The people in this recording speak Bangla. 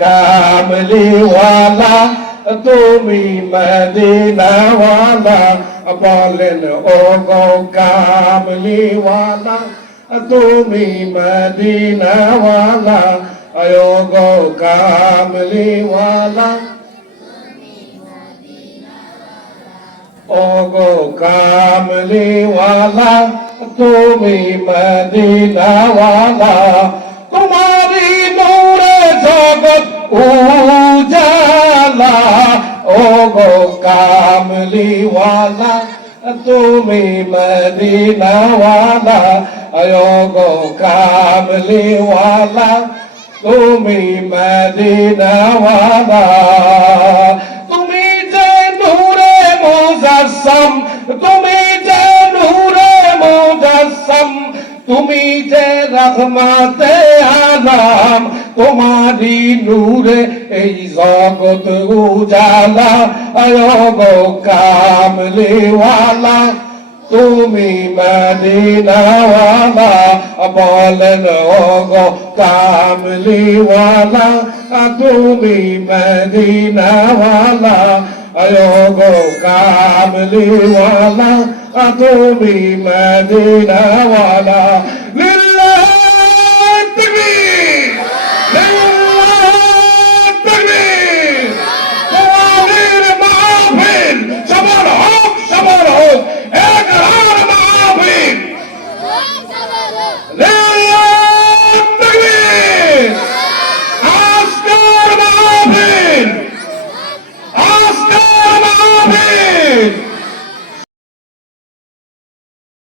কামলিওয়ালা তুমি মদিনাওয়ালা বলেন ও গো কামলিওয়ালা তুমি মদিনাওয়ালা ও গো কামলিওয়ালা ও গো কামলিওয়ালা তুমি মদিনাওয়ালা উজালা ও গো কামলিওয়ালা, তুমি মদিনাওয়ালা ও গো কামলিওয়ালা, তুমি মদিনাওয়ালা। তুমি যে নূরে মুজাসম, তুমি যে নূরে মুজাসম, তুমি যে রহমতে আলাম তোমারি নূরে এই জগৎ উজালা আয় গো কামলিওয়ালা তুমি মদিনাওয়ালা, বলেন ও গো কামলিওয়ালা তুমি মদিনাওয়ালা আয় গো কামলিওয়ালা তুমি মদিনাওয়ালা